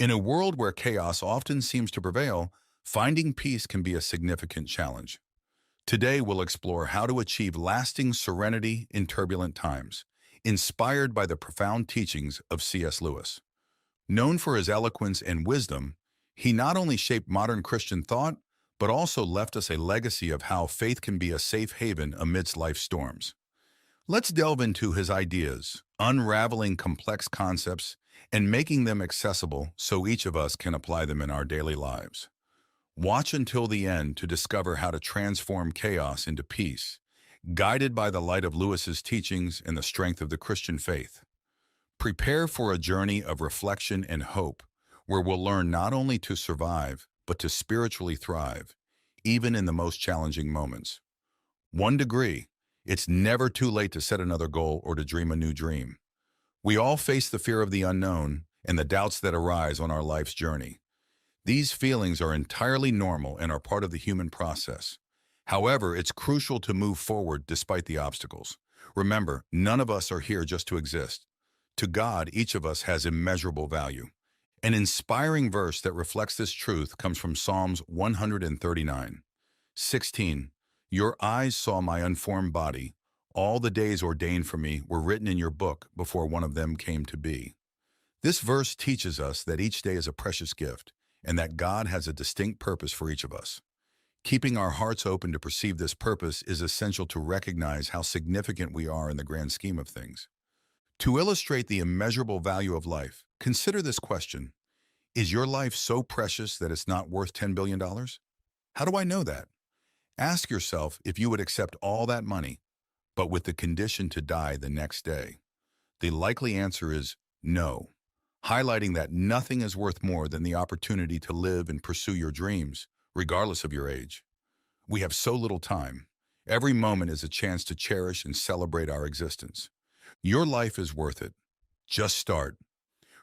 In a world where chaos often seems to prevail, finding peace can be a significant challenge. Today, we'll explore how to achieve lasting serenity in turbulent times, inspired by the profound teachings of C.S. Lewis. Known for his eloquence and wisdom, he not only shaped modern Christian thought, but also left us a legacy of how faith can be a safe haven amidst life's storms. Let's delve into his ideas, unraveling complex concepts and making them accessible so each of us can apply them in our daily lives. Watch until the end to discover how to transform chaos into peace, guided by the light of Lewis's teachings and the strength of the Christian faith. Prepare for a journey of reflection and hope, where we'll learn not only to survive, but to spiritually thrive, even in the most challenging moments. One degree, it's never too late to set another goal or to dream a new dream. We all face the fear of the unknown and the doubts that arise on our life's journey. These feelings are entirely normal and are part of the human process. However, it's crucial to move forward despite the obstacles. Remember, none of us are here just to exist. To God, each of us has immeasurable value. An inspiring verse that reflects this truth comes from Psalms 139:16. Your eyes saw my unformed body. All the days ordained for me were written in your book before one of them came to be. This verse teaches us that each day is a precious gift and that God has a distinct purpose for each of us. Keeping our hearts open to perceive this purpose is essential to recognize how significant we are in the grand scheme of things. To illustrate the immeasurable value of life, consider this question. Is your life so precious that it's not worth $10 billion? How do I know that? Ask yourself if you would accept all that money, but with the condition to die the next day. The likely answer is no, highlighting that nothing is worth more than the opportunity to live and pursue your dreams, regardless of your age. We have so little time. Every moment is a chance to cherish and celebrate our existence. Your life is worth it. Just start.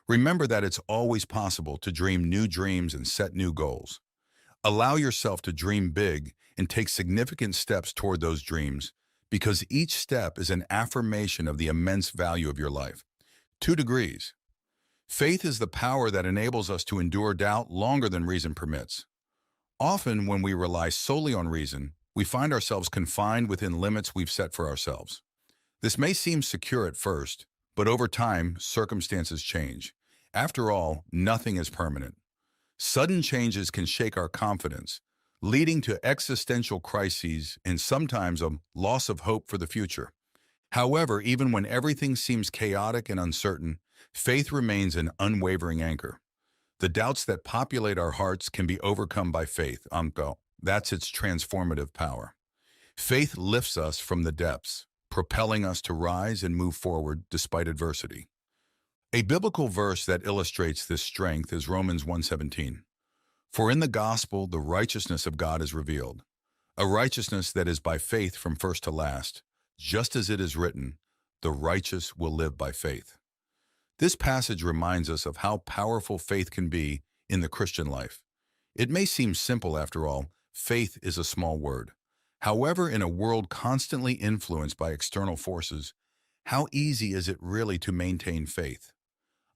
Remember that it's always possible to dream new dreams and set new goals. Allow yourself to dream big and take significant steps toward those dreams, because each step is an affirmation of the immense value of your life. 2 degrees. Faith is the power that enables us to endure doubt longer than reason permits. Often, when we rely solely on reason, we find ourselves confined within limits we've set for ourselves. This may seem secure at first, but over time, circumstances change. After all, nothing is permanent. Sudden changes can shake our confidence, leading to existential crises and sometimes a loss of hope for the future. However, even when everything seems chaotic and uncertain, faith remains an unwavering anchor. The doubts that populate our hearts can be overcome by faith. That's its transformative power. Faith lifts us from the depths, propelling us to rise and move forward despite adversity. A biblical verse that illustrates this strength is Romans 1:17. For in the gospel the righteousness of God is revealed, a righteousness that is by faith from first to last, just as it is written, the righteous will live by faith. This passage reminds us of how powerful faith can be in the Christian life. It may seem simple after all, faith is a small word. However, in a world constantly influenced by external forces, how easy is it really to maintain faith?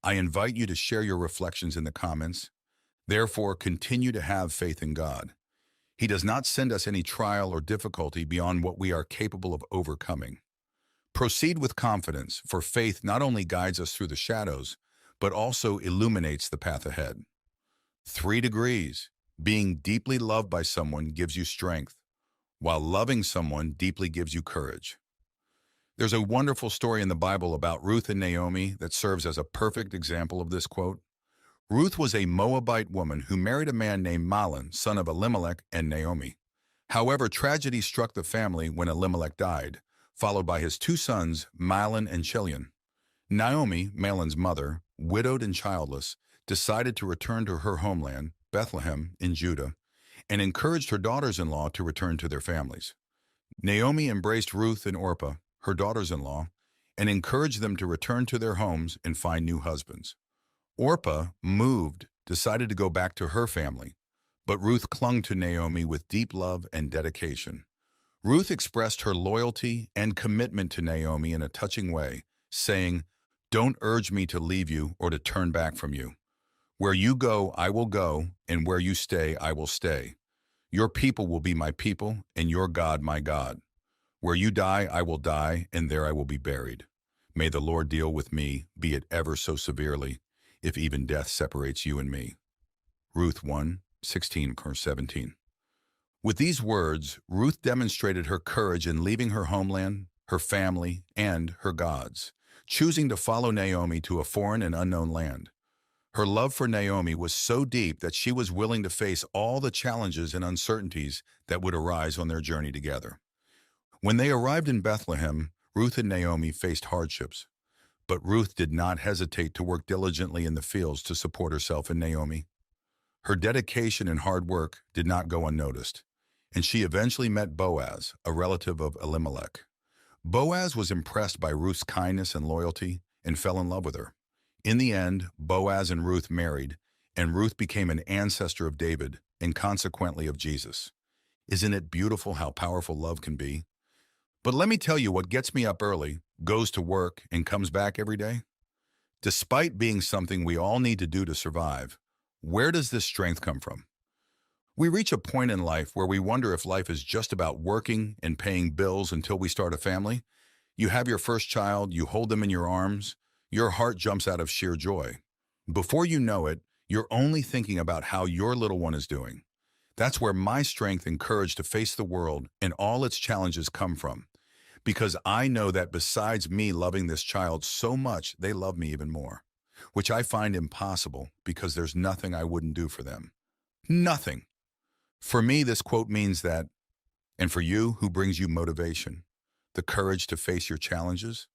I invite you to share your reflections in the comments. Therefore, continue to have faith in God. He does not send us any trial or difficulty beyond what we are capable of overcoming. Proceed with confidence, for faith not only guides us through the shadows, but also illuminates the path ahead. 3 degrees. Being deeply loved by someone gives you strength, while loving someone deeply gives you courage. There's a wonderful story in the Bible about Ruth and Naomi that serves as a perfect example of this quote. Ruth was a Moabite woman who married a man named Mahlon, son of Elimelech and Naomi. However, tragedy struck the family when Elimelech died, followed by his 2 sons, Mahlon and Chilion. Naomi, Mahlon's mother, widowed and childless, decided to return to her homeland, Bethlehem in Judah, and encouraged her daughters-in-law to return to their families. Naomi embraced Ruth and Orpah, her daughters-in-law, and encouraged them to return to their homes and find new husbands. Orpah, moved, decided to go back to her family, but Ruth clung to Naomi with deep love and dedication. Ruth expressed her loyalty and commitment to Naomi in a touching way, saying, "Don't urge me to leave you or to turn back from you. Where you go, I will go, and where you stay, I will stay. Your people will be my people, and your God my God. Where you die, I will die, and there I will be buried. May the Lord deal with me, be it ever so severely, if even death separates you and me. Ruth 1:16, 17. With these words, Ruth demonstrated her courage in leaving her homeland, her family, and her gods, choosing to follow Naomi to a foreign and unknown land. Her love for Naomi was so deep that she was willing to face all the challenges and uncertainties that would arise on their journey together. When they arrived in Bethlehem, Ruth and Naomi faced hardships, but Ruth did not hesitate to work diligently in the fields to support herself and Naomi. Her dedication and hard work did not go unnoticed, and she eventually met Boaz, a relative of Elimelech. Boaz was impressed by Ruth's kindness and loyalty and fell in love with her. In the end, Boaz and Ruth married, and Ruth became an ancestor of David and consequently of Jesus. Isn't it beautiful how powerful love can be? But let me tell you what gets me up early, goes to work, and comes back every day. Despite being something we all need to do to survive, where does this strength come from? We reach a point in life where we wonder if life is just about working and paying bills until we start a family. You have your first child, you hold them in your arms, your heart jumps out of sheer joy. Before you know it, you're only thinking about how your little one is doing. That's where my strength and courage to face the world and all its challenges come from. Because I know that besides me loving this child so much, they love me even more, which I find impossible because there's nothing I wouldn't do for them. Nothing. For me, this quote means that, and for you, who brings you motivation, the courage to face your challenges,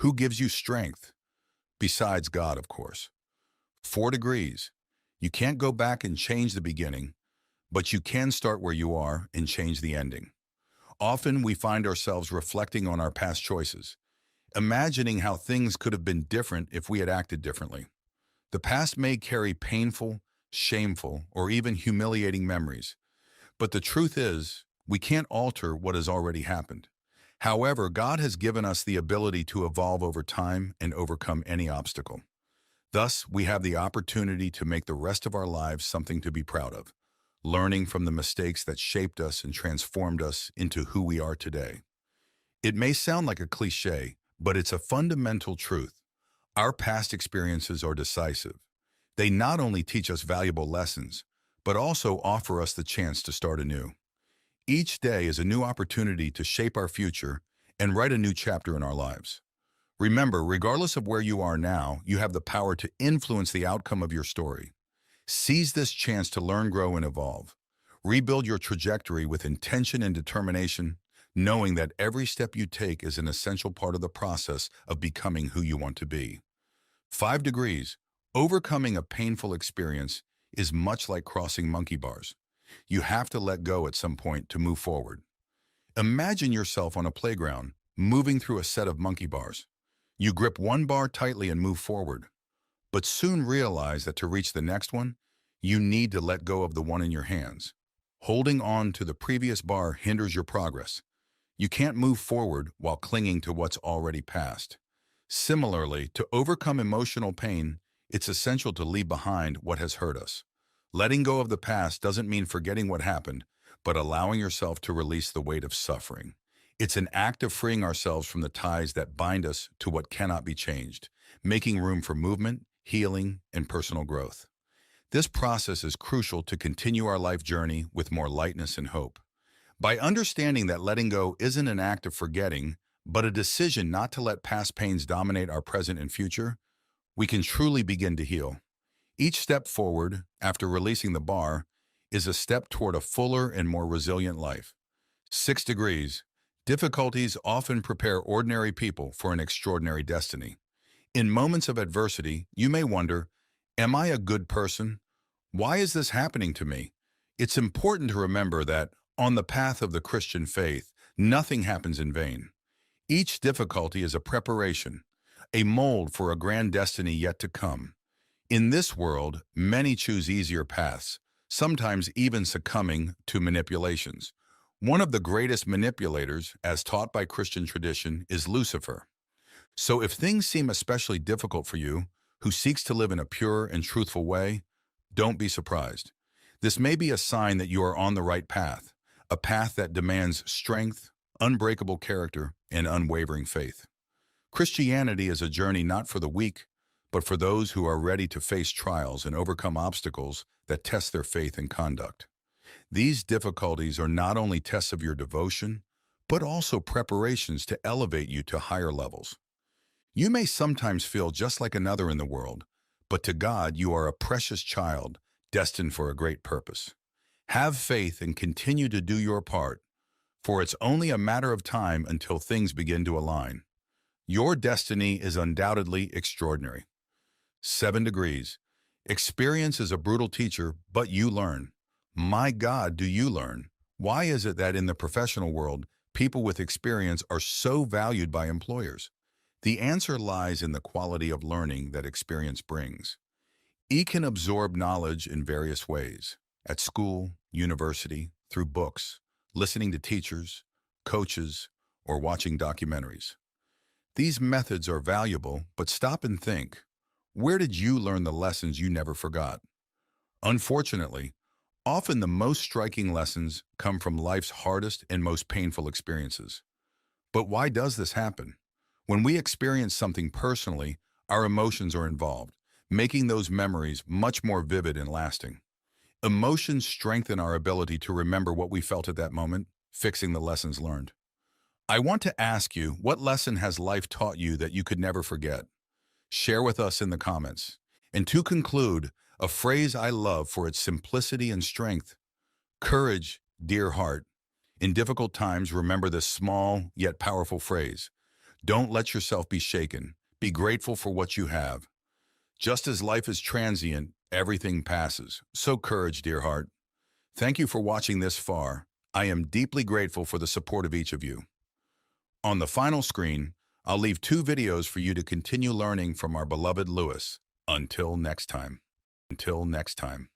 who gives you strength, besides God, of course. 4 degrees. You can't go back and change the beginning, but you can start where you are and change the ending. Often we find ourselves reflecting on our past choices, imagining how things could have been different if we had acted differently. The past may carry painful, shameful, or even humiliating memories, but the truth is, we can't alter what has already happened. However, God has given us the ability to evolve over time and overcome any obstacle. Thus, we have the opportunity to make the rest of our lives something to be proud of, learning from the mistakes that shaped us and transformed us into who we are today. It may sound like a cliche, but it's a fundamental truth. Our past experiences are decisive. They not only teach us valuable lessons, but also offer us the chance to start anew. Each day is a new opportunity to shape our future and write a new chapter in our lives. Remember, regardless of where you are now, you have the power to influence the outcome of your story. Seize this chance to learn, grow, and evolve. Rebuild your trajectory with intention and determination, knowing that every step you take is an essential part of the process of becoming who you want to be. 5 degrees. Overcoming a painful experience is much like crossing monkey bars. You have to let go at some point to move forward. Imagine yourself on a playground, moving through a set of monkey bars. You grip one bar tightly and move forward, but soon realize that to reach the next one, you need to let go of the one in your hands. Holding on to the previous bar hinders your progress. You can't move forward while clinging to what's already past. Similarly, to overcome emotional pain, it's essential to leave behind what has hurt us. Letting go of the past doesn't mean forgetting what happened, but allowing yourself to release the weight of suffering. It's an act of freeing ourselves from the ties that bind us to what cannot be changed, making room for movement, healing, and personal growth. This process is crucial to continue our life journey with more lightness and hope. By understanding that letting go isn't an act of forgetting, but a decision not to let past pains dominate our present and future, we can truly begin to heal. Each step forward, after releasing the bar, is a step toward a fuller and more resilient life. 6 degrees. Difficulties often prepare ordinary people for an extraordinary destiny. In moments of adversity, you may wonder, am I a good person? Why is this happening to me? It's important to remember that, on the path of the Christian faith, nothing happens in vain. Each difficulty is a preparation, a mold for a grand destiny yet to come. In this world, many choose easier paths, sometimes even succumbing to manipulations. One of the greatest manipulators, as taught by Christian tradition, is Lucifer. So if things seem especially difficult for you, who seeks to live in a pure and truthful way, Don't be surprised. This may be a sign that you are on the right path, a path that demands strength, unbreakable character, and unwavering faith. Christianity is a journey not for the weak, but for those who are ready to face trials and overcome obstacles that test their faith and conduct. These difficulties are not only tests of your devotion, but also preparations to elevate you to higher levels. You may sometimes feel just like another in the world, but to God you are a precious child destined for a great purpose. Have faith and continue to do your part, for it's only a matter of time until things begin to align. Your destiny is undoubtedly extraordinary. 7 degrees. Experience is a brutal teacher, but you learn. My God, do you learn? Why is it that in the professional world, people with experience are so valued by employers? The answer lies in the quality of learning that experience brings. E can absorb knowledge in various ways, at school, university, through books, listening to teachers, coaches, or watching documentaries. These methods are valuable, but stop and think. Where did you learn the lessons you never forgot? Unfortunately, often the most striking lessons come from life's hardest and most painful experiences. But why does this happen? When we experience something personally, our emotions are involved, making those memories much more vivid and lasting. Emotions strengthen our ability to remember what we felt at that moment, fixing the lessons learned. I want to ask you, what lesson has life taught you that you could never forget? Share with us in the comments. And to conclude, a phrase I love for its simplicity and strength: courage, dear heart. In difficult times, remember this small yet powerful phrase. Don't let yourself be shaken. Be grateful for what you have. Just as life is transient, everything passes. So courage, dear heart. Thank you for watching this far. I am deeply grateful for the support of each of you. On the final screen, I'll leave 2 videos for you to continue learning from our beloved Lewis. Until next time. Until next time.